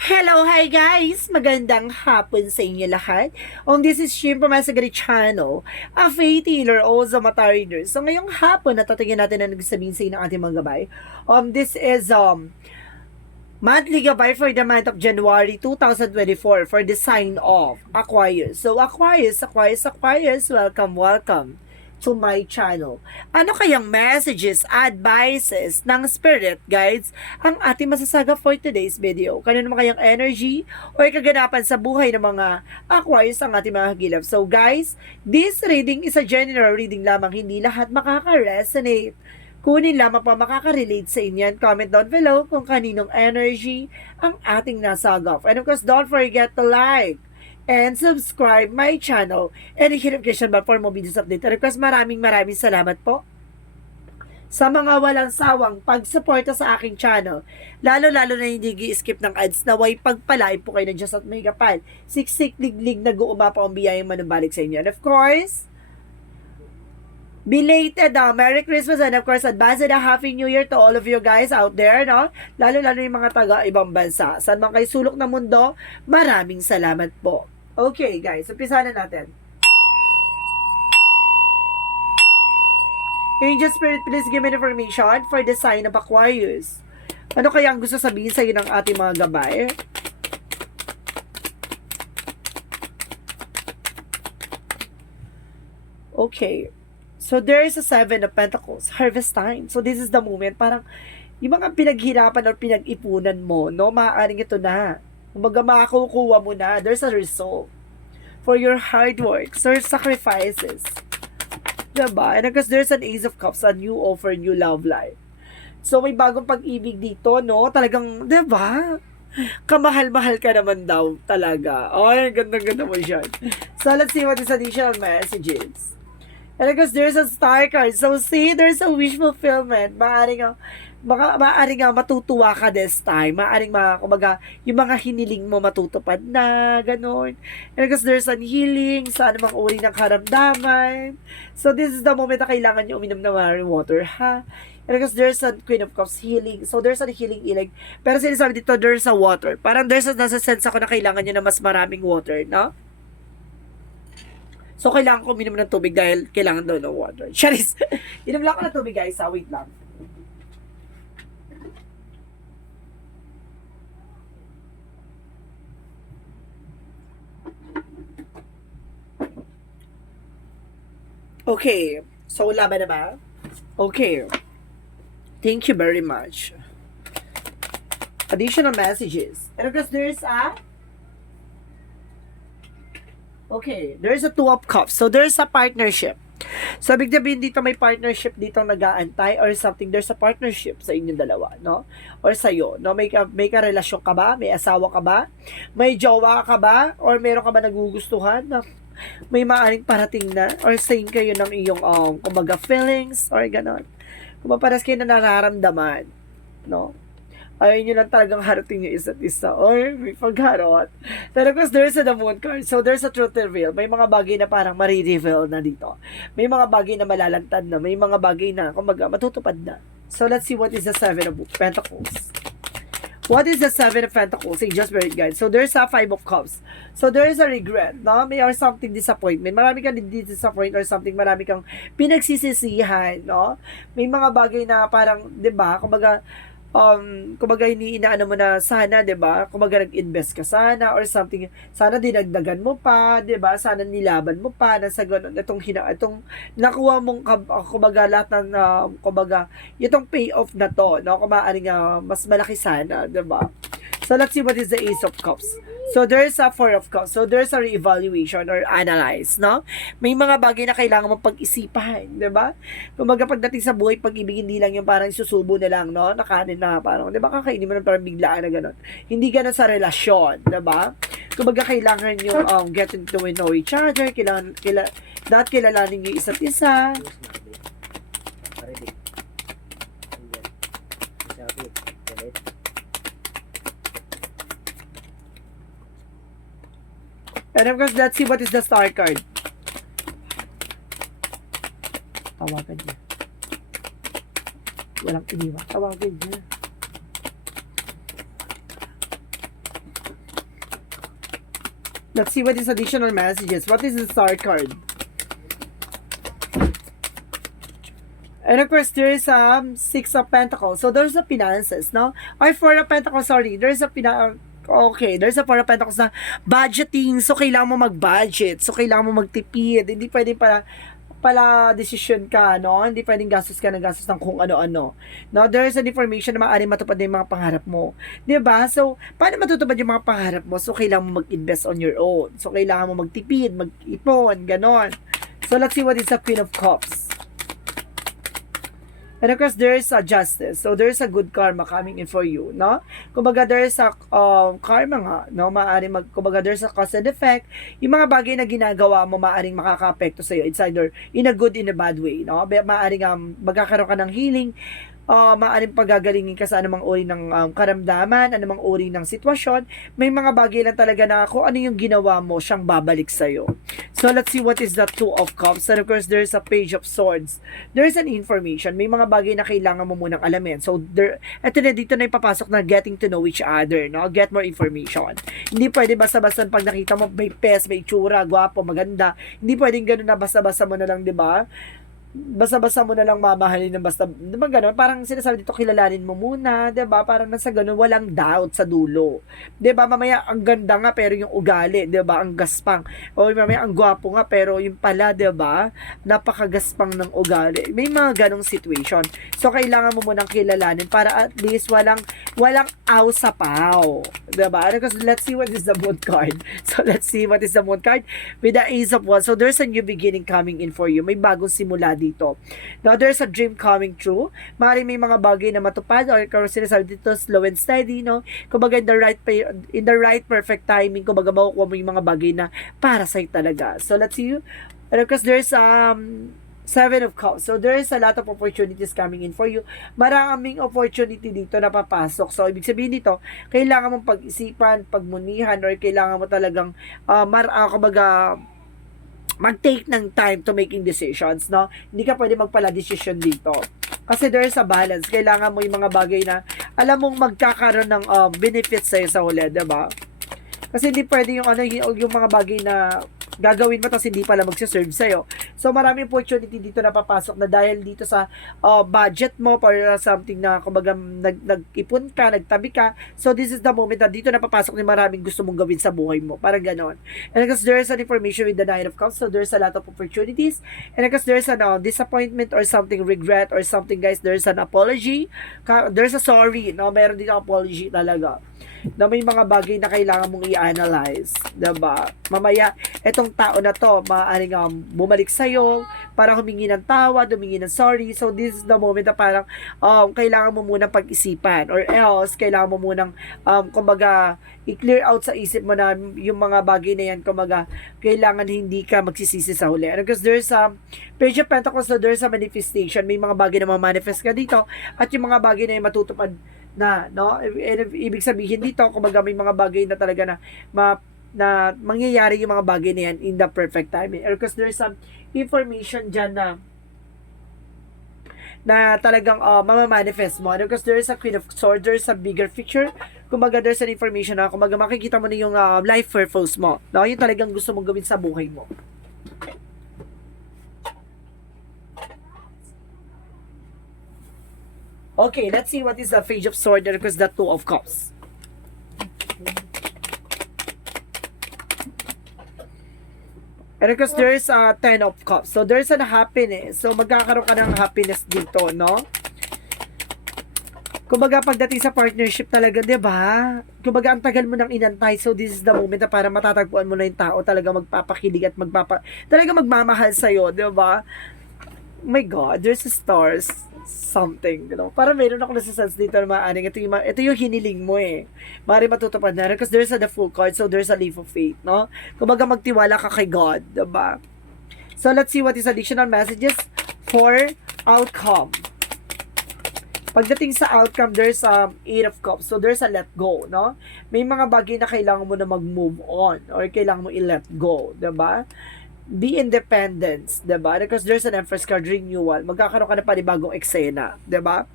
Hello, hi guys! Magandang hapon sa inyo lahat. This is Shim from Asagari Channel, a faith healer o Zamatari reader. So ngayong hapon, natatingin natin na nagsasabihin sa inyo ng ating mga gabay. This is monthly gabay for the month of January 2024 for the sign of Aquarius. So Aquarius, welcome to my channel. Ano kayang messages, advices ng spirit guides ang ating masasaga for today's video? Kano naman kayang energy o kaganapan sa buhay ng mga Aquarius ang ating mga hagilap? So guys, this reading is a general reading lamang, hindi lahat makaka-resonate. Kunin lamang pa makaka-relate sa inyo. Comment down below kung kaninong energy ang ating nasagap. And of course, don't forget to like and subscribe my channel and hit notification bell for more videos update. And of course, maraming salamat po sa mga walang sawang pagsuporta sa aking channel. Lalo-lalo na hindi gi-skip ng ads, naway pagpalain po kayo ng Diyos at may kapal. Siksik, liglig, nag-uumapa ang biyayang manumbalik sa inyo. And of course, belated Merry Christmas and of course advance and a Happy New Year to all of you guys out there, no? Lalo-lalo yung mga taga ibang bansa. Saan man kayo sulok ng mundo, maraming salamat po. Okay guys, umpisa na natin. Angel Spirit, please give me information for the sign of Aquarius. Ano kaya ang gusto sabihin sa iyo ng ating mga gabay? Okay. So there is a 7 of Pentacles, harvest time. So this is the moment, parang yung mga pinaghirapan or pinag-ipunan mo, no, maaaring ito na. Kumbaga makakukuha mo na, there's a result for your hard work, there's sacrifices. Diba? And because there's an Ace of Cups, a new offer, new love life. So may bagong pag-ibig dito, no? Talagang, diba? Kamahal-mahal ka naman daw talaga. Ay, ganda-ganda mo dyan. So let's see what is additional messages. And because there's a star card. So see, there's a wish fulfillment. Maaring matutuwa ka this time. Maaring kumbaga, yung mga hiniling mo matutupad na, ganun. And because there's an healing sa anumang uri ng karamdaman. So this is the moment na kailangan nyo uminom ng water, ha? And because there's a Queen of Cups healing. So there's a healing ilig. Pero sinasabi dito, there's a water. Parang nasa sense ako na kailangan nyo na mas maraming water, no? So, kailangan ko uminom ng tubig dahil kailangan daw ng water. Charis! Inom lang ako ng tubig, guys. Wait lang. Okay. So, laban na ba? Okay. Thank you very much. Additional messages. And of course, there's a there's a 2 of Cups. So, there's a partnership. So, ibig sabihin dito may partnership dito nag-aantay or something. There's a partnership sa inyong dalawa, no? Or sa'yo, no? May karelasyon ka ba? May asawa ka ba? May jowa ka ba? Or meron ka ba nagugustuhan na may maaring parating na? Or same kayo ng iyong, kumbaga, feelings? Or ganon. Kung maparas kayo na nararamdaman, no? Ayaw nyo lang talagang harating yung isa't isa. Or may pagharot. Pero because there's a Moon card. So there's a truth reveal. May mga bagay na parang marireveal na dito. May mga bagay na malalantad na. May mga bagay na, kumbaga, matutupad na. So let's see what is the 7 of Pentacles. What is the 7 of Pentacles? Angel Spirit Guide. So there's a 5 of Cups. So there is a regret, no? May or something disappointment. Marami kang disappoint or something. Marami kang pinagsisisihan, no? May mga bagay na parang, 'di ba? Kumbaga inaano mo na sana, 'di ba? Kumbaga nag-invest ka sana or something, sana dinagdagan mo pa, 'di ba? Sana nilaban mo pa na sa ganun itong nakuha mong kumbaga lahat ng kumbaga itong payoff na to, no? Kung maaaring mas malaki sana, 'di ba? So let's see what is the Ace of Cups. So there's a 4 of Cups. So there's a re-evaluation or analyze, no? May mga bagay na kailangan mong pag-isipan, 'di ba? Kumbaga pagdating sa buhay, pag-ibig hindi lang yung parang susubo na lang, no? Nakanin na parang, 'di ba? Kakainin mo na parang biglaan na gano'n. Hindi gano'n sa relasyon, 'di ba? Kumbaga kailangan yung getting to know each other, dapat kilalanin yung isa't isa. And of course, let's see what is the star card. Tawagan niya. Walang iniwan. Tawagan niya. Let's see what is additional messages. What is the star card? And of course, there is Six of Pentacles. So, there's a finances, no? Or Four of Pentacles, sorry. There's a okay, there's a Four of Pentacles na budgeting. So, kailangan mo mag-budget. So, kailangan mo magtipid. Hindi pwede pala decision ka, no? Hindi pwedeng gastos ka ng gastos ng kung ano-ano. No, there's an information na maaaring matupad na yung mga pangarap mo. 'Di ba? So, paano matutupad yung mga pangarap mo? So, kailangan mo mag-invest on your own. So, kailangan mo magtipid, mag-ipon, ganon. So, let's see what is the Queen of Cups. And of course, there is a justice. So, there is a good karma coming in for you, no? Kumbaga, there is a karma nga, no? Kumbaga, there is a cause and effect. Yung mga bagay na ginagawa mo, maaaring makaka-apekto sa'yo. It's either in a good, in a bad way, no? Maaaring magkakaroon ka ng healing, maaaring pagagalingin ka sa anumang uri ng karamdaman, anumang uri ng sitwasyon. May mga bagay lang talaga na kung ano yung ginawa mo, siyang babalik sa'yo. So, let's see what is the Two of Cups. And of course, there's a Page of Swords. There's an information. May mga bagay na kailangan mo munang alamin. So, eto na, dito na ipapasok na getting to know each other, no? Get more information. Hindi pwede basta-basta pag nakita mo, may pes, may tsura, gwapo, maganda. Hindi pwedeng ganun na basta-basta mo na lang, di ba? Basta-basta mo na lang mamahalin ng basta, diba gano'n? Parang sinasabi dito, kilalanin mo muna, diba? Parang nasa gano'n, walang doubt sa dulo. Diba? Mamaya, ang ganda nga, pero yung ugali, diba? Ang gaspang. O mamaya, ang gwapo nga, pero yung pala, diba? Napakagaspang ng ugali. May mga ganong situation. So, kailangan mo munang kilalanin para at least walang aw sa paw. Diba? Because let's see what is the moon card. So, let's see what is the moon card with the Ace of Wands. So, there's a new beginning coming in for you. May bagong simula dito. Now, there's a dream coming true. Maaaring may mga bagay na matupad or kung sinasabi dito, slow and steady, no? Kumbaga, in the right perfect timing, kumbaga, makukuha mo yung mga bagay na para sa'yo talaga. So, let's see. And of course, there's Seven of Cups. So, there's a lot of opportunities coming in for you. Maraming opportunity dito na papasok. So, ibig sabihin dito, kailangan mong pag-isipan, pagmunihan, or kailangan mo talagang, kumbaga, mag-take ng time to making decisions, no? Hindi ka pwede magpala-decision dito. Kasi there is a balance. Kailangan mo yung mga bagay na alam mong magkakaroon ng benefits sa'yo sa huli, diba? Kasi hindi pwede yung mga bagay na gagawin mo tapos hindi pala magsiserve sa'yo. So, maraming opportunity dito na papasok na dahil dito sa budget mo para something na kumbaga nag-ipon ka, nagtabi ka. So, this is the moment na dito na papasok ni maraming gusto mong gawin sa buhay mo. Parang ganon. And because there is an information with the Nine of Cups, so there's a lot of opportunities. And because there's an disappointment or something, regret or something, guys, there's an apology. There's a sorry, no? Meron dito apology talaga. Na may mga bagay na kailangan mong i-analyze, diba? Mamaya, etong tao na to, maaaring bumalik sa'yo, para humingi ng tawad, humingi ng sorry. So, this is the moment na parang kailangan mo munang pag-isipan, or else, kailangan mo munang, kumbaga, i-clear out sa isip mo na yung mga bagay na yan, kumbaga, kailangan hindi ka magsisisi sa huli. And because there's a Page of Pentacles, so there's a manifestation, may mga bagay na ma-manifest ka dito, at yung mga bagay na yung matutupad na, no? Ibig sabihin dito, kumbaga may mga bagay na talaga na mangyayari yung mga bagay na yan in the perfect timing. Because there's some information dyan na talagang mamamanifest mo. Because there is a Queen of Swords, there's a bigger picture. Kumbaga there's an information na kumbaga makikita mo na yung life purpose mo. No? Yung talagang gusto mong gawin sa buhay mo. Okay, let's see what is the Page of Swords and because the Two of Cups. And because there's a Ten of Cups. So, there's a happiness. So, magkakaroon ka ng happiness dito, no? Kumbaga, pagdating sa partnership talaga, di ba? Kumbaga, ang tagal mo nang inantay. So, this is the moment na para matatagpuan mo na yung tao talaga magpapakilig at talaga magmamahal sa'yo, di ba? Oh my God, there's a stars something, you know. Para meron ako nasa-sense dito na maaaring ito yung hiniling mo eh. Maaaring matutupad na rin because there's the full card, so there's a leap of faith, no? Kumbaga magtiwala ka kay God, diba? So let's see what is additional messages for outcome. Pagdating sa outcome, there's Eight of Cups. So there's a let go, no? May mga bagay na kailangan mo na mag-move on or kailangan mo i-let go, diba? be independent, 'di ba? Because there's an Empress card, renewal. Magkakaroon ka na panibagong eksena, 'di ba?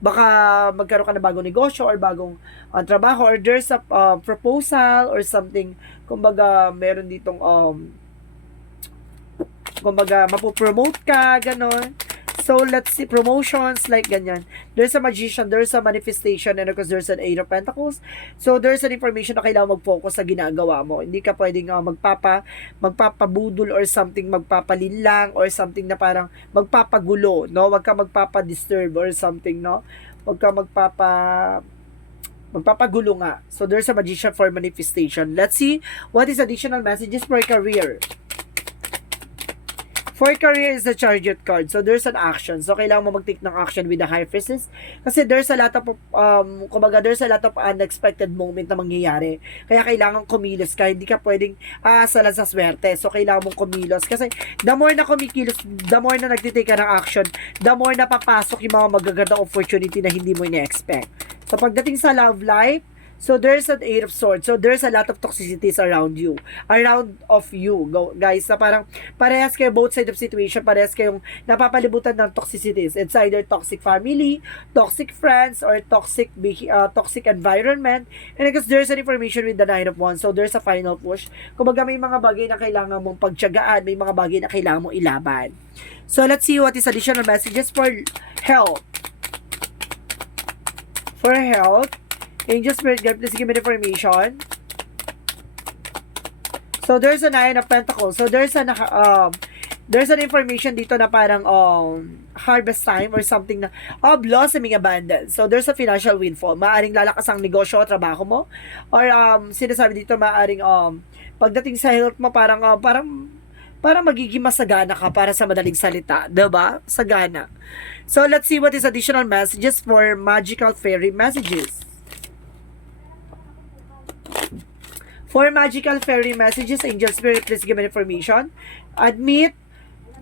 Baka magkaroon ka na bagong negosyo or bagong trabaho, or there's a proposal or something. Kumbaga, meron ditong kumbaga mapopromote ka, ganon. So, let's see, promotions, like ganyan. There's a magician, there's a manifestation, and of course, there's an 8 of Pentacles. So, there's an information na kailangan mag-focus sa ginagawa mo. Hindi ka pwedeng magpapabudol or something, magpapalinlang or something na parang magpapagulo, no? Huwag ka magpapadisturb or something, no? Huwag ka magpapagulo nga. So, there's a magician for manifestation. Let's see what is additional messages for career. For career is the Chariot card. So, there's an action. So, kailangan mo mag-take ng action with the High Priestess. Kasi there's a lot of, kumbaga, there's a lot of unexpected moment na mangyayari. Kaya kailangan kumilos ka. Hindi ka pwedeng aasalan sa swerte. So, kailangan mong kumilos. Kasi, the more na kumikilos, the more na nagtitake ka ng action, the more na papasok yung mga magagandang opportunity na hindi mo ina-expect. So, pagdating sa love life, so, there's an 8 of Swords. So, there's a lot of toxicities around you. Around of you, guys. Na parang, parehas kayo, both side of situation, parehas kayong napapalibutan ng toxicities. It's either toxic family, toxic friends, or toxic environment. And because there's an information with the 9 of Wands. So, there's a final push. Kumbaga, may mga bagay na kailangan mong pagtiyagaan, may mga bagay na kailangan mong ilaban. So, let's see what is additional messages for health. For health, Angel Spirit Guide, please give me the information. So, there's a 9 of Pentacles. So, there's an information dito na parang harvest time or something na blossoming abundance. So, there's a financial windfall. Maaring lalakas ang negosyo o trabaho mo. Or, sinasabi dito, maaring pagdating sa health mo, parang magiging masagana ka para sa madaling salita. Diba? Sagana. So, let's see what is additional messages for magical fairy messages. For magical fairy messages, Angel Spirit, please give me information. Admit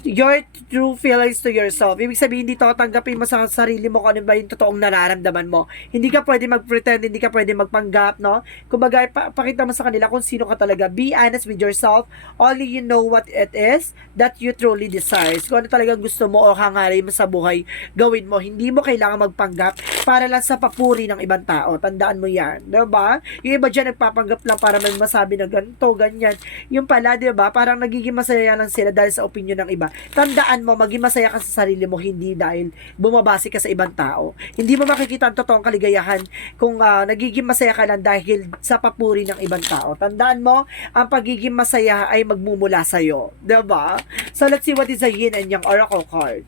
your true feelings to yourself. Ibig sabihin dito, tanggapin mo sa sarili mo kung ano ba yung totoong nararamdaman mo. Hindi ka pwede mag-pretend, hindi ka pwede magpanggap, no? Kumbaga, pakita mo sa kanila kung sino ka talaga. Be honest with yourself. Only you know what it is that you truly desire. Kung ano talaga gusto mo o hangarin mo sa buhay, gawin mo. Hindi mo kailangan magpanggap para lang sa papuri ng ibang tao. Tandaan mo yan. Diba? Yung iba dyan nagpapanggap lang para may masabi na ganito, ganyan. Yung pala, diba? Parang nagiging masaya lang sila dahil sa opinion ng iba. Tandaan mo, maging masaya ka sa sarili mo, hindi dahil bumabase ka sa ibang tao. Hindi mo makikita ang totoong kaligayahan kung nagiging masaya ka lang dahil sa papuri ng ibang tao. Tandaan mo, ang pagiging masaya ay magmumula sa'yo. Diba? So, let's see what is the Yin and Yang Oracle card.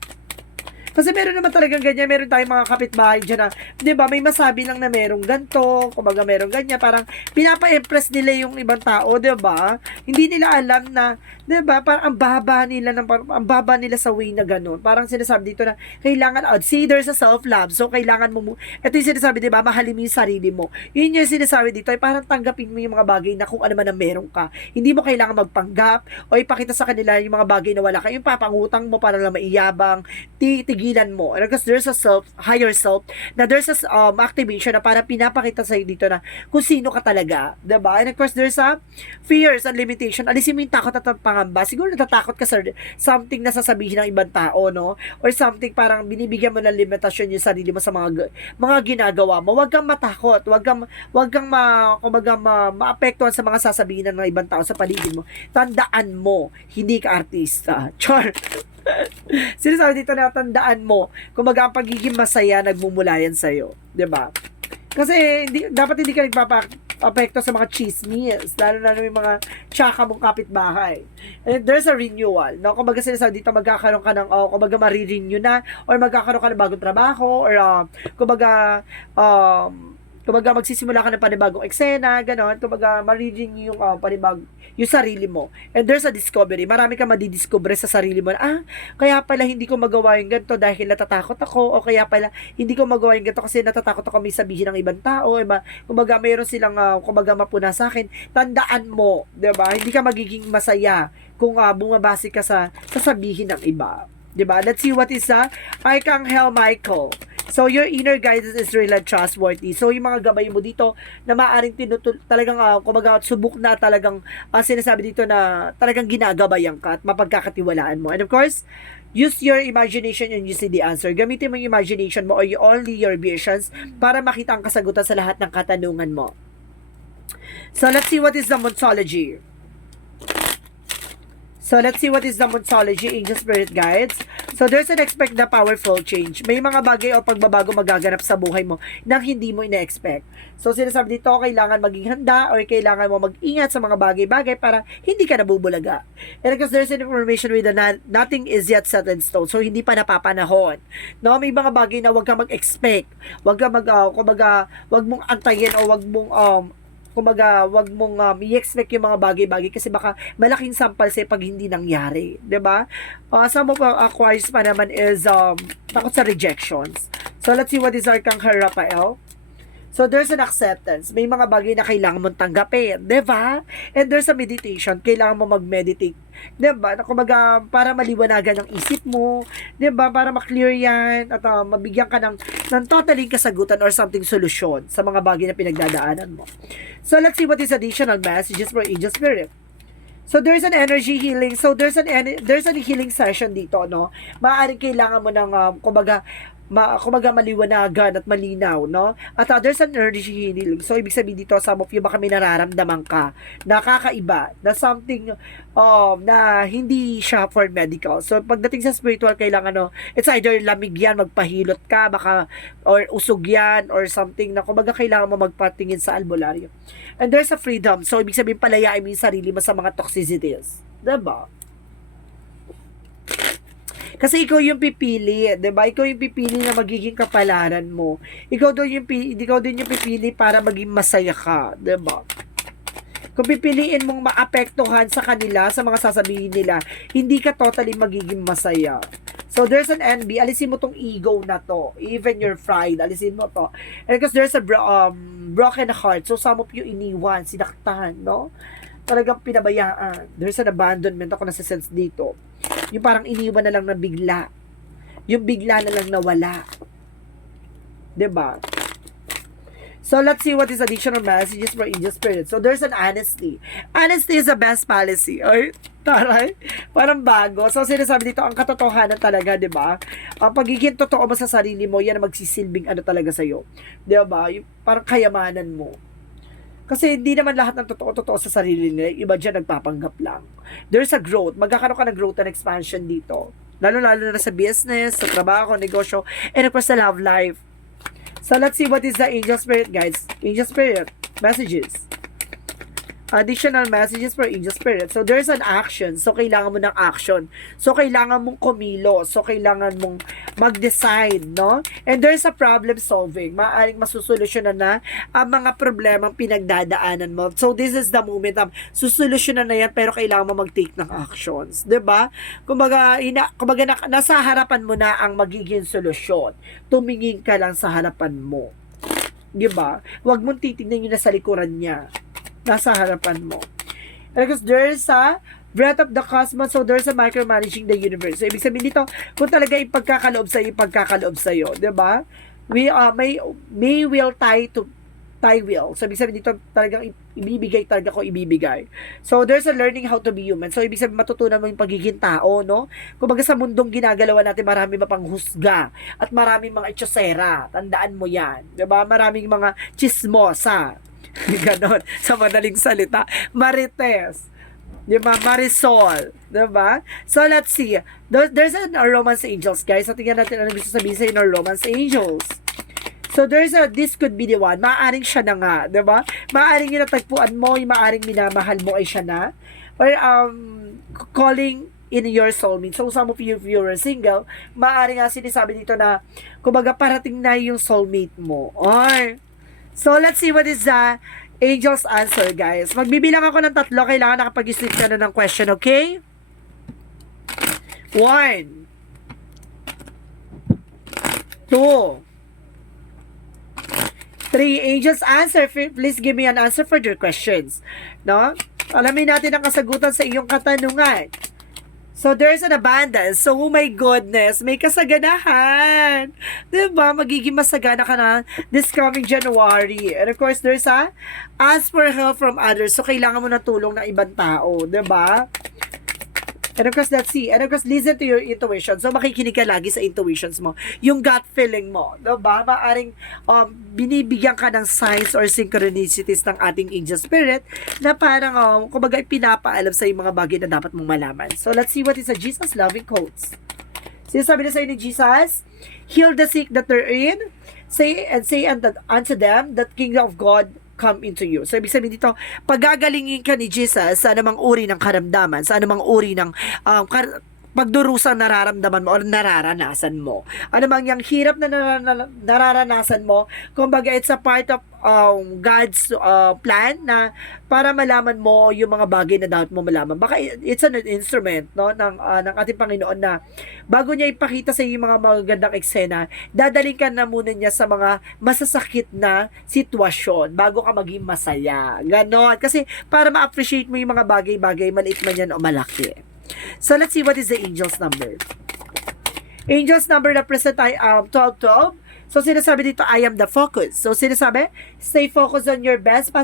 Kasi meron naman talagang ganyan, meron tayong mga kapitbahay dyan na, di ba, may masabi lang na merong ganto, kumbaga merong ganyan, parang pinapa-impress nila yung ibang tao, di ba? Hindi nila alam na, di ba, parang ang baba nila sa way na ganun. Parang sinasabi dito na, kailangan, see, there's a self-love, so kailangan mo, ito yung sinasabi, di ba, mahalin mo yung sarili mo. Yun yung sinasabi dito, ay parang tanggapin mo yung mga bagay na kung ano man ang meron ka. Hindi mo kailangan magpanggap, o ipakita sa kanila yung mga bagay na wala ka, yung papangutang mo para lang maiyabang, tigilan mo. And because there's a higher self, na there's a activation na para pinapakita sa'yo dito na kung sino ka talaga. Diba? And of course, there's a fears and limitation. Alisin mo yung takot at pangamba. Siguro natatakot ka sa something na sasabihin ng ibang tao, no? Or something parang binibigyan mo ng limitasyon yung sarili mo sa mga ginagawa mo. Huwag kang matakot. Huwag kang maapektuhan sa mga sasabihin ng ibang tao sa paligid mo. Tandaan mo, hindi ka artista. Char! Sinasabi dito na tandaan mo, kumbaga ang pagiging masaya nagmumula yan sa'yo. Diba? Kasi dapat hindi ka nagpapa-apekto sa mga chismis, lalo na yung mga tsaka mong kapitbahay. And there's a renewal. No? Kumbaga sinasabi dito, magkakaroon ka ng, kumbaga marirenew na, or magkakaroon ka ng bagong trabaho, or kumbaga magsisimula ka ng panibagong eksena, gano'n. Kumbaga, marirenew yung yung sarili mo. And there's a discovery. Marami ka madidiscover sa sarili mo na, kaya pala hindi ko magawa yung ganito dahil natatakot ako, o kaya pala hindi ko magawa yung ganito kasi natatakot ako may sabihin ng ibang tao. Kumbaga, mayroon silang, mapuna sa akin. Tandaan mo, diba? Hindi ka magiging masaya kung bumabase ka sa sasabihin ng iba. Diba? Let's see what is Archangel Michael. So, your inner guidance is really trustworthy. So, yung mga gabay mo dito na maaaring talagang, kumaga, subok na talagang sinasabi dito na talagang ginagabayan ka at mapagkakatiwalaan mo. And of course, use your imagination and you see the answer. Gamitin mo yung imagination mo or only your visions para makita ang kasagutan sa lahat ng katanungan mo. So, let's see what is the Monsology. So, let's see what is the Monsology, Angel Spirit Guides. So, there's an expect na powerful change. May mga bagay o pagbabago magaganap sa buhay mo nang hindi mo ina-expect. So, sinasabi dito, kailangan maging handa or kailangan mo mag-ingat sa mga bagay-bagay para hindi ka nabubulaga. And because there's an information with the nothing is yet set in stone. So, hindi pa napapanahon. No, may mga bagay na wag ka mag-expect. Wag ka wag mong antayin o wag mong wag mong i-expect yung mga bagay-bagay kasi baka malaking sampal sa'yo pag hindi nangyari, 'di ba? Some of Aquarius pa naman is takot sa rejections. So let's see what is Arcang Raphael. So, there's an acceptance. May mga bagay na kailangan mong tanggapin. Diba? And there's a meditation. Kailangan mo mag-meditate. Diba? Kumbaga, para maliwanagan ang isip mo. Diba? Para ma-clear yan. At mabigyan ka ng totally kasagutan or something solution sa mga bagay na pinagdadaanan mo. So, let's see what is additional messages for Angel Spirit. So, there's an energy healing. So, there's an healing session dito, no? Maaaring kailangan mo ng, kumbaga maliwanagan at malinaw, no? At there's an energy healing. So, ibig sabihin dito, some of you, baka may nararamdaman ka, nakakaiba, na something, na hindi siya for medical. So, pagdating sa spiritual, kailangan, it's either lamig yan, magpahilot ka, baka, or usog yan, or something, na kumbaga kailangan mo magpatingin sa albularyo. And there's a freedom. So, ibig sabihin, palayain mo yung sarili mo sa mga toxicities. Diba? Kasi ikaw yung pipili, 'di ba? Ikaw yung pipili na magiging kapalaran mo. Ikaw din yung pipili para maging masaya ka, 'di ba? Kung pipiliin mong maapektuhan sa kanila, sa mga sasabihin nila, hindi ka totally magiging masaya. So, there's an envy. Alisin mo tong ego na to. Even your pride. Alisin mo to. And because there's a broken heart. So, some of you iniwan, sinaktan, no? Talagang pinabayaan. There's an abandonment. Ako nasa-sense dito. Yung parang iniwan na lang na bigla. Yung bigla na lang nawala. 'Di ba? So, let's see what is additional messages for Angel Spirit. So, there's an honesty. Honesty is the best policy. Or, taray, parang bago. So, sinasabi dito, ang katotohanan talaga, di ba? Ang pagiging totoo mo sa sarili mo, yan ang magsisilbing talaga sa'yo. Di ba? Yung parang kayamanan mo. Kasi hindi naman lahat ng totoo sa sarili nila. Iba dyan nagpapanggap lang. There's a growth. Magkakaroon ka ng growth and expansion dito. Lalo-lalo na sa business, sa trabaho, negosyo, and of course sa love life. So, let's see what is the Angel Spirit, guys. Angel Spirit, messages. Additional messages for Angel Spirit. So, there's an action. So, kailangan mo ng action. So, kailangan mong kumilo. So, kailangan mong mag-decide, no? And there's a problem solving. Maaaring masusolusyonan na ang mga problemang pinagdadaanan mo. So, this is the moment. Susolusyonan na yan, pero kailangan mo mag-take ng actions. 'Di ba? Kumbaga, nasa harapan mo na ang magiging solusyon. Tumingin ka lang sa harapan mo. 'Di ba? Huwag mong titignan yung nasa likuran niya. Nasa harapan mo. Because there's a breath of the cosmos, so there's a micromanaging the universe. So, ibig sabihin dito, kung talaga ipagkakaloob sa'yo, diba? May will tie will. So, ibig sabihin dito, talagang ibibigay. So, there's a learning how to be human. So, ibig sabihin, matutunan mo yung pagiging tao, no? Kumbaga sa mundong ginagalawa natin, marami mapanghusga at maraming mga itsosera. Tandaan mo yan. Diba? Maraming mga chismosa. Ganon, sa madaling salita. Marites. Diba? Marisol. Diba? So, let's see. There's an romance angels, guys. So, tingnan natin ano gusto sabihin sa inyo romance angels. So, this could be the one. Maaring siya na nga. Diba? Maaring yung natagpuan mo, yung maaring minamahal mo ay siya na. Or, calling in your soulmate. So, some of you, if you're single, maaring nga sinasabi dito na, kumbaga, parating na yung soulmate mo. Or, so, let's see what is the angel's answer, guys. Magbibilang ako ng 3. Kailangan nakapag-sleep ka na ng question, okay? 1, 2, 3. Angel's answer. Please give me an answer for your questions. No? Alamin natin ang kasagutan sa iyong katanungan. So, there's an abundance. So, oh my goodness, may kasaganahan. Diba? Magiging masagana ka na this coming January. And of course, there's ask for help from others. So, kailangan mo na tulong ng ibang tao. Diba? And of course, let's see. And of course, listen to your intuition. So, makikinig ka lagi sa intuitions mo. Yung gut feeling mo. Diba? Maaring binibigyan ka ng signs or synchronicities ng ating angel spirit na parang, kumbaga, pinapaalam sa yung mga bagay na dapat mong malaman. So, let's see what is a Jesus loving quotes. Sinasabi na sa'yo ni Jesus, heal the sick that they're in, say unto them that kingdom of God come into you. So, ibig sabihin dito, pagagalingin ka ni Jesus sa anumang uri ng karamdaman, sa anumang uri ng pagdurusang nararamdaman mo o nararanasan mo. Ano mang yung hirap na nararanasan mo, kumbaga it's a part of God's plan na para malaman mo yung mga bagay na dapat mo malaman. Baka it's an instrument ng ating Panginoon na bago niya ipakita sa iyo yung mga magagandang eksena, dadaling ka na muna niya sa mga masasakit na sitwasyon bago ka maging masaya. Ganon. Kasi para ma-appreciate mo yung mga bagay-bagay, maliit man yan o malaki. So, let's see what is the angel's number. Angel's number represent 1212. So, sinasabi dito, I am the focus. So, sinasabi, stay focused on your best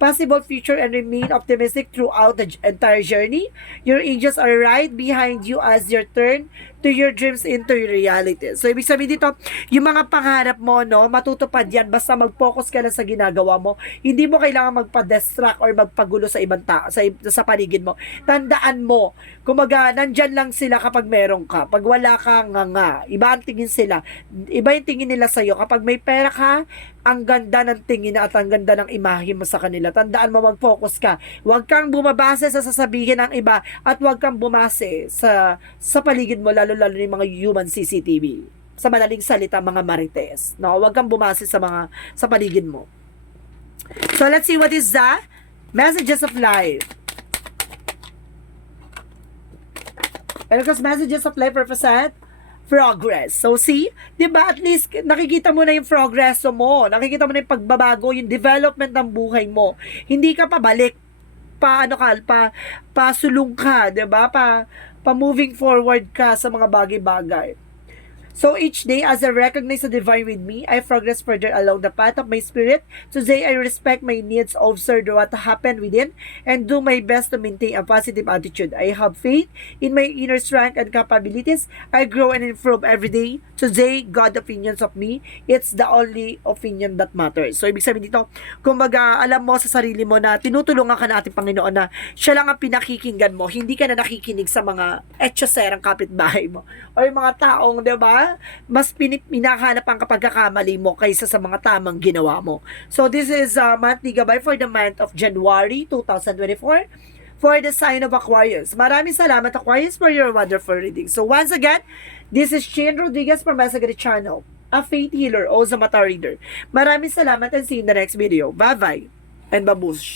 possible future and remain optimistic throughout the entire journey. Your angels are right behind you as you turn to your dreams into your reality. So, ibig sabihin dito, yung mga pangarap mo, matutupad yan basta mag-focus ka lang sa ginagawa mo. Hindi mo kailangan magpa-distract or magpagulo sa ibang tao, sa paligid mo. Tandaan mo, kumaga, nandyan lang sila kapag meron ka. Pag wala ka, nga. Iba ang tingin sila. Iba yung tingin nila sa'yo. Kapag may pera ka, ang ganda ng tingin at ang ganda ng imahe mo sa kanila. Tandaan mo, mag-focus ka. Huwag kang bumabase sa sasabihin ng iba at huwag kang bumase sa paligid mo, lalo ni mga human CCTV. Sa madaling salita, mga marites. Huwag kang bumase sa paligid mo. So, let's see what is the messages of life. And of course, messages of life represent progress. So, see, di ba, at least, nakikita mo na yung progreso mo. Nakikita mo na yung pagbabago, yung development ng buhay mo. Hindi ka pabalik, pasulong ka, di ba, pa-moving forward ka sa mga bagay-bagay. So each day, as I recognize the divine with me, I progress further along the path of my spirit. Today, I respect my needs, observe what happened within, and do my best to maintain a positive attitude. I have faith in my inner strength and capabilities. I grow and improve every day. Today, God's opinions of me, it's the only opinion that matters. So, ibig sabihin dito, kumbaga, alam mo sa sarili mo na tinutulungan ka na ating Panginoon na siya lang ang pinakikinggan mo. Hindi ka na nakikinig sa mga etchoserang kapitbahay mo. O yung mga taong, di ba, mas pinakahanap ang pagkakamali mo kaysa sa mga tamang ginawa mo. So, this is monthly gabay for the month of January 2024 for the sign of Aquarius. Maraming salamat, Aquarius, for your wonderful reading. So, once again, this is Shane Rodriguez from Masagari Channel, a faith healer, also mata reader. Maraming salamat and see you in the next video. Bye-bye and babush!